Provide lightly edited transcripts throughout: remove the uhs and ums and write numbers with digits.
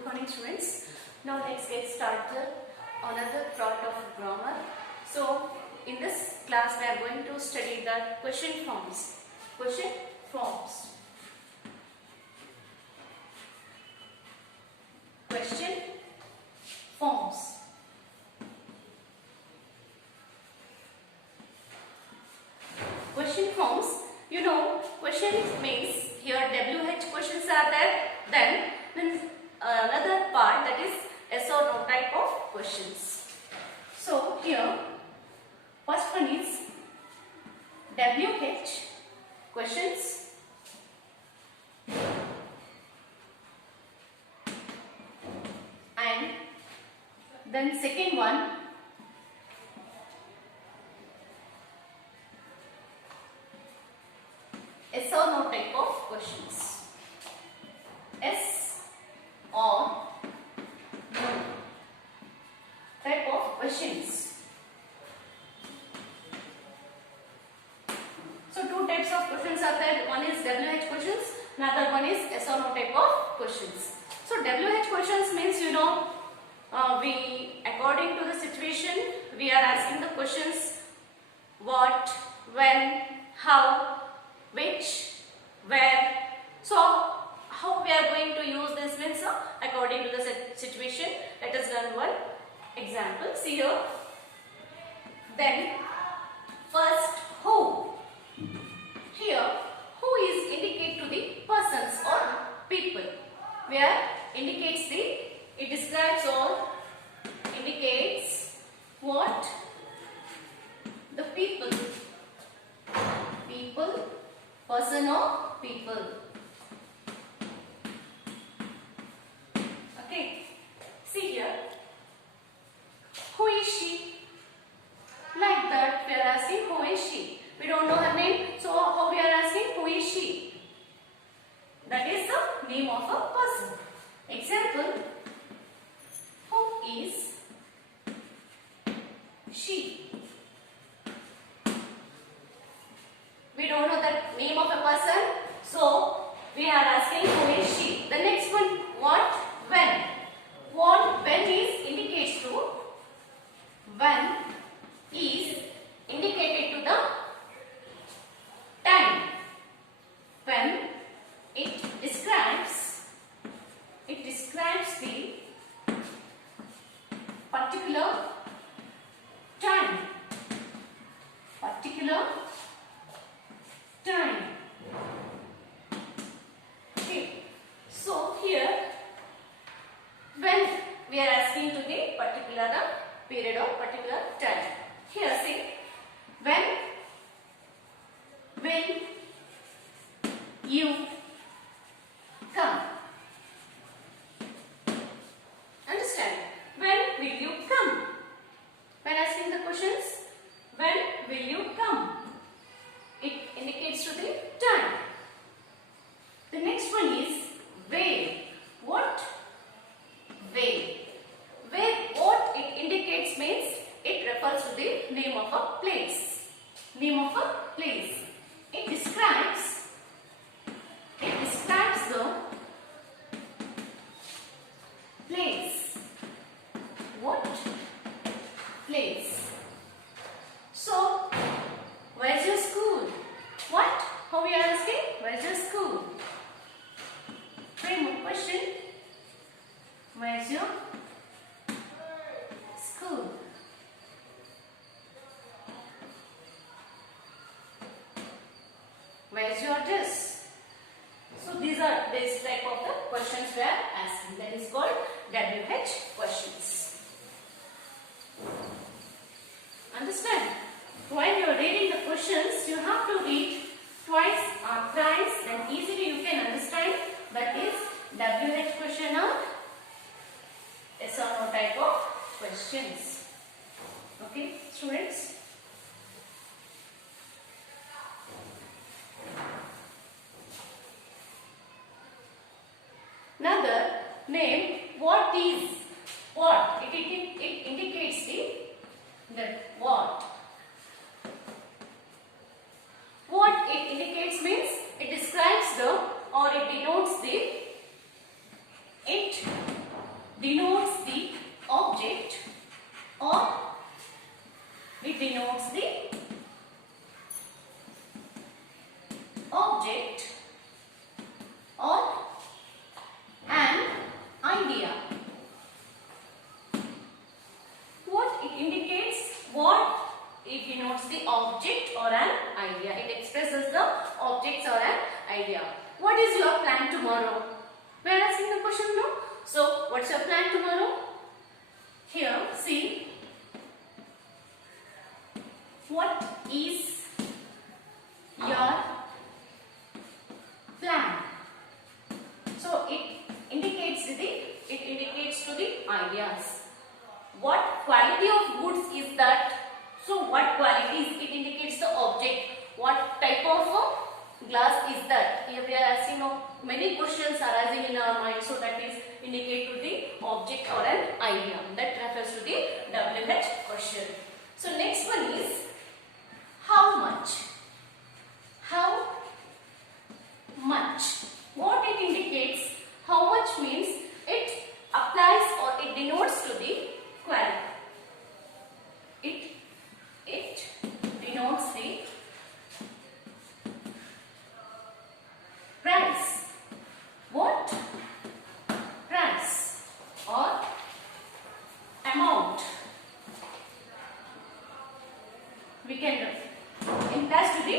Good morning, students. Now let's get started another part of grammar. So in this class we are going to study the question forms. Question forms. Question forms. Question forms. You know, question means here WH questions are there. Then another part, that is yes or no type of questions. So here first one is WH questions, and then second one yes or no type of questions. Yes or no type of questions. So two types of questions are there. One is WH questions, another one is yes or no type of questions. So WH questions means, you know, we according to the situation we are asking the questions what, when, how, which, where. So how we are going to use this means according to the situation. Let us learn one example. See here. Then first who. Here who is indicate to the persons or people, where indicates the, it describes or indicates what, the people, person or people. Okay, see here, who is she? Like that we are asking who is she. We don't know her name, so how we are asking who is she? That is the name of a person. Example, who is she? We don't know the name of a person, so we are asking who is she. The next one, what, when. What, when is indicates to, when is indicated to the time. When it describes the particular time. Okay, so here when we are asking to the particular period or particular time. Here see, when will you come? Understand? When will you come? When asking the questions, when will you come? It indicates to the time. The next one is where. What? Where. Where, what it indicates means it refers to the name of a place. Name of a place. It describes the place. What? Place. So, where's your school? What? How we are asking? Where's your school? Frame of question. Where's your school? Where's your dress? So these are this type of the questions we are asking. That is called WH questions. Understand? While you are reading the questions, you have to read twice or thrice, then easily you can understand. That is WH question or yes or no type of questions. Okay, students? Another name, what is, what? It indicates the what. What it indicates means it describes the, or it denotes the, it denotes the object or it denotes the object or an idea. What it indicates? What it denotes the object or an idea. It expresses the objects or an idea. What is your plan tomorrow? We are asking the question, no? So, what's your plan tomorrow? Here, see. What is your plan? So, it indicates to the ideas. What quality of goods is that? So, what qualities? It indicates the object. What type of glass is that? Here we are asking many questions arising in our mind. So, that is indicate to the object or an idea. That refers to the WH question. So, next one is how much? How much? What it indicates? How much means it applies or it denotes to the quality. It denotes the price. What? Price or amount. We can imply to the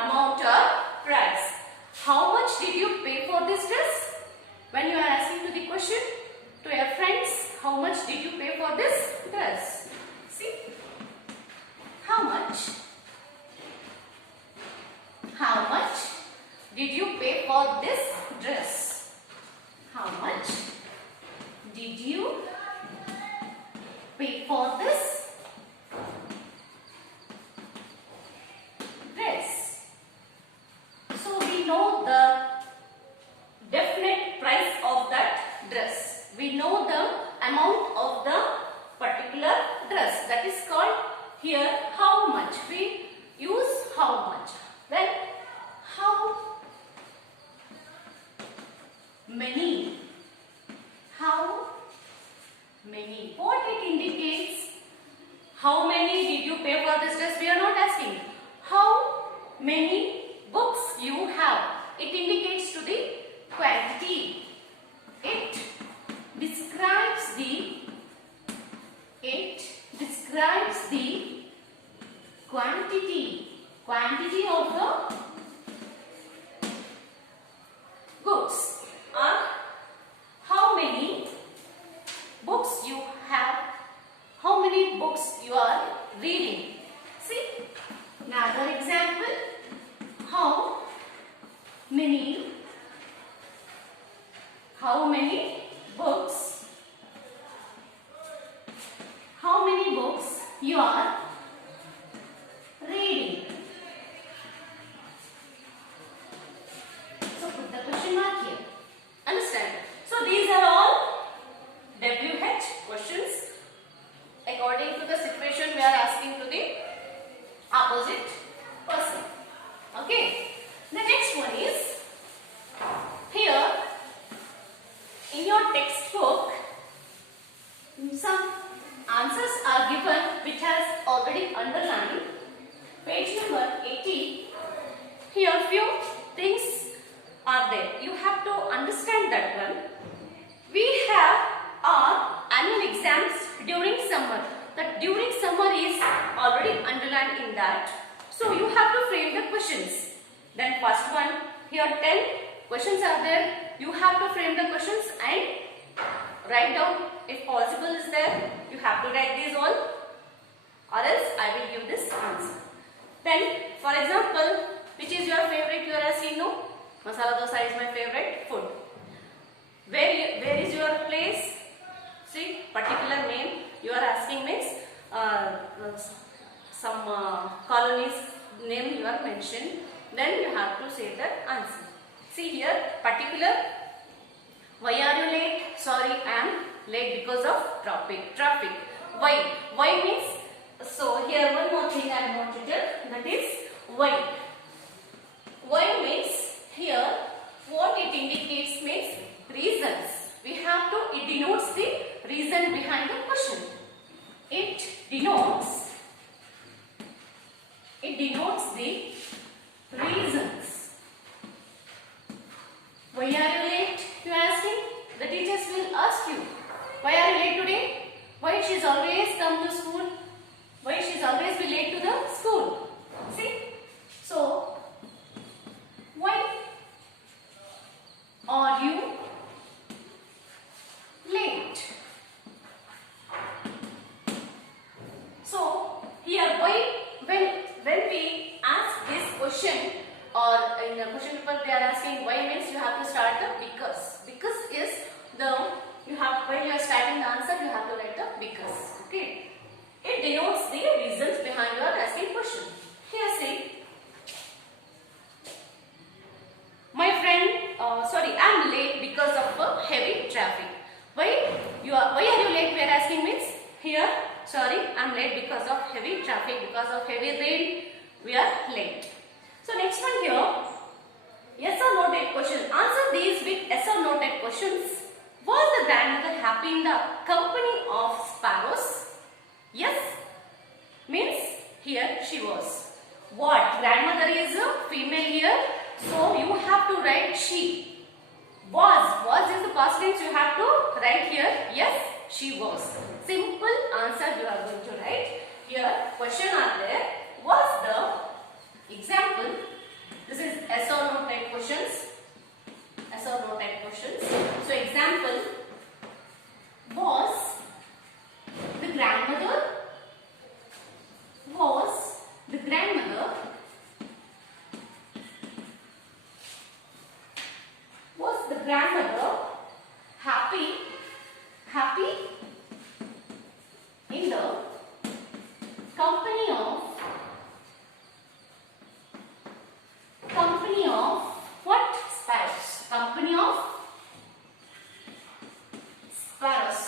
amount or price. How much did you pay for this dress? When you are asking to the question to your friends, how much did you pay for this dress? See? How much? How much did you pay for this dress? How much did you pay for this dress? So we know the definite price of that dress. We know the amount of the particular dress. That is called here how much. We use how much. Then how many? How many? What it indicates? How many did you pay for this dress? We are not asking. How many books you have? It indicates to the quantity. It describes the quantity of the books. How many books you have? How many books you are reading? See, another example. How many books? How many books you are reading? So put the question mark here. Understand? So these are all WH questions. According to the situation, we are asking to the opposite person. Okay. The next one is here in your textbook. Some answers are given which has already underlined. Page number 80. Here few things are there. You have to understand that one. We have our annual exams during summer. That during summer is already underlined in that. So you have to frame the questions. Then first one, here 10 questions are there. You have to frame the questions and write down if possible is there. You have to write these all or else I will give this answer. Then for example, which is your favorite? You are asking, no? Masala dosa is my favorite food. Where is your place? See, particular name you are asking means some colonies name you are mentioned. Then you have to say the answer. See here, particular. Why are you late? Sorry, I am late because of traffic. Why? Why means, so here one more thing I want to tell, that is why. Why means here what it indicates means reasons. We have to, it denotes the reason behind the question. It denotes the reasons. Why are you late? You are asking. The teachers will ask you. Why are you late today? Why she's always come to school? Why she's always be late to the school? See? So, why are you late? So, here why when we ask this question, or in the question paper they are asking why, means you have to start the because. Because is the when you are starting the answer you have to write the because. Okay. It denotes the reasons behind your asking question. Here see. My friend, I am late because of heavy traffic. Why are you late? We are asking means here. Sorry, I am late because of heavy traffic, because of heavy rain. We are late. So next one here. Yes or no type question. Answer these with yes or no type questions. Was the grandmother happy in the company of sparrows? Yes. Means here she was. What? Grandmother is a female here. So you have to write she. Was is the past tense, you have to write here. Yes, she was. Simple answer you are going to write. Here question are there. Was the example. This is yes or no type questions. Yes or no type questions. So example. Was the grandmother happy in the company of what? Sparrows. Company of sparrows.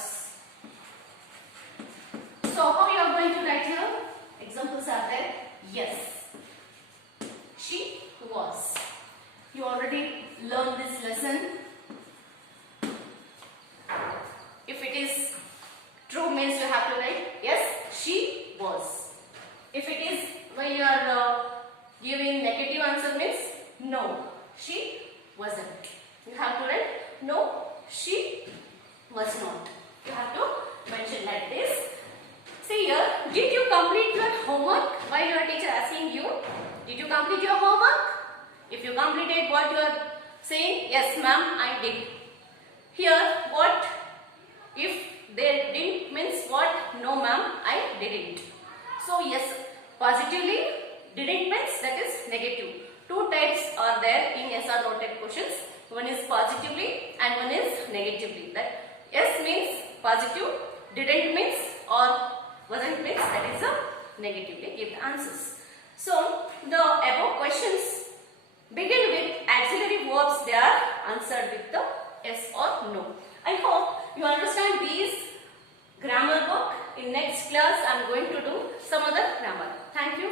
So how you are going to write here? Examples are there. Yes, she was. You already learned this lesson. If it is true means you have to write yes, she was. If it is when you are giving negative answer means no, she wasn't. You have to write no, she was not. You have to mention like this. See here, did you complete your homework? While your teacher asking you, did you complete your homework? If you completed what you are saying, yes ma'am, I did. Here, what if they didn't means what? No ma'am, I didn't. So yes, positively, didn't means that is negative. Two types are there in yes or no type questions. One is positively and one is negatively. That yes means positive, didn't means or wasn't means that is a negatively. Give the answers. So the above questions begin with auxiliary verbs. They are answered with the yes or no. I hope you understand these grammar book. In next class I am going to do some other grammar. Thank you.